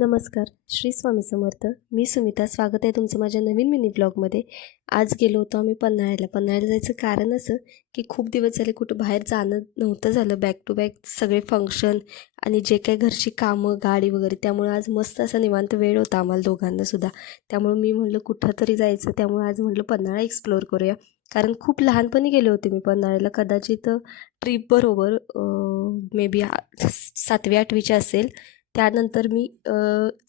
नमस्कार. श्री स्वामी समर्थ. मी सुमिता. स्वागत आहे तुमचं माझ्या नवीन मिनी ब्लॉगमध्ये. आज गेलो होतो आम्ही पन्हाळ्याला. पन्हाळ्याला जायचं कारण असं की खूप दिवस झाले कुठं बाहेर जाणं नव्हतं झालं. बॅक टू बॅक सगळे फंक्शन आणि जे काही घरची कामं, गाडी वगैरे, त्यामुळे आज मस्त असा निवांत वेळ होता आम्हाला दोघांनासुद्धा. त्यामुळे मी म्हटलं कुठं तरी जायचं. त्यामुळे आज म्हटलं पन्हाळा एक्सप्लोअर करूया. कारण खूप लहानपणी गेले होते मी पन्हाळ्याला. कदाचित ट्रिपबरोबर मे बी 7वी-8वीची असेल. त्यानंतर मी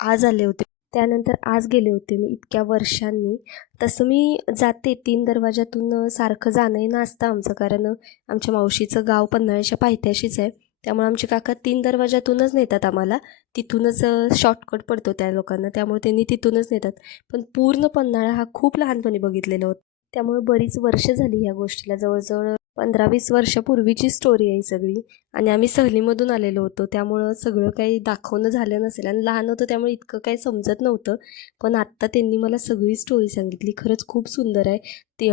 आज आले होते. त्यानंतर आज गेले होते मी इतक्या वर्षांनी. तसं मी जाते 3 दरवाजातून सारखं जाणं येणं असतं आमचं, कारण आमच्या मावशीचं गाव पन्हाळ्याच्या पायथ्याशीच आहे. त्यामुळे आमचे काका 3 दरवाजातूनच नेतात आम्हाला. तिथूनच शॉर्टकट पडतो त्या लोकांना, त्यामुळे त्यांनी तिथूनच नेतात. पण पूर्ण पन्हाळा हा खूप लहानपणी बघितलेला होता. त्यामुळे बरीच वर्ष झाली ह्या गोष्टीला. जवळजवळ 15-20 वर्षापूर्वीची स्टोरी आहे सगळी. आणि आम्ही सहलीमधून आलेलो होतो, त्यामुळं सगळं काही दाखवणं झालं नसेल आणि लहान होतं त्यामुळे इतकं काही समजत नव्हतं. पण आत्ता त्यांनी मला सगळी स्टोरी सांगितली. खरंच खूप सुंदर आहे. ती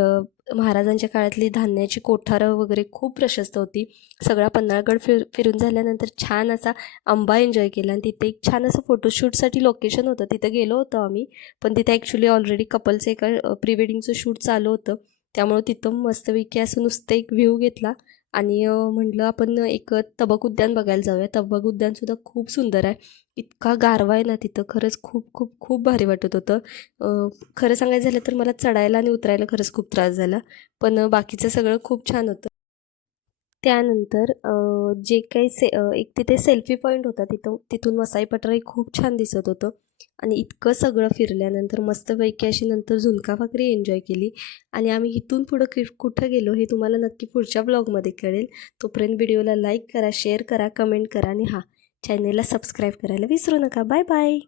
महाराजांच्या काळातली धान्याची कोठारं वगैरे खूप प्रशस्त होती. सगळा पन्हाळगड फिरून झाल्यानंतर छान असा आंबा एन्जॉय केला आणि तिथे एक छान असं फोटोशूटसाठी लोकेशन होतं. तिथं गेलो होतो आम्ही. पण तिथे ॲक्च्युली ऑलरेडी कपलचं एका प्री वेडिंगचं शूट चालू होतं. त्यामुळं तिथं मस्तपैकी असं नुसतं एक व्ह्यू घेतला आणि म्हटलं आपण एक तबक उद्यान बघायला जाऊया. तबक उद्यानसुद्धा खूप सुंदर आहे. इतका गारवा आहे ना तिथं, खरंच खूप खूप खूप भारी वाटत होतं. खरं सांगायचं झालं तर मला चढायला आणि उतरायला खरंच खूप त्रास झाला. पण बाकीचं सगळं खूप छान होतं. त्यानंतर जे काही एक तिथे सेल्फी पॉईंट होता, तिथून वसाई पठारही खूप छान दिसत होतं. आणि इतकं सगळं फिरल्यानंतर मस्तपैकी अशी नंतर झुणका भाकरी एन्जॉय केली. आणि आम्ही इथून पुढं कुठं गेलो हे तुम्हाला नक्की पुढच्या ब्लॉगमध्ये कळेल. तोपर्यंत व्हिडिओला लाईक करा, शेअर करा, कमेंट करा आणि चॅनेलला सबस्क्राईब करायला विसरू नका. Bye bye.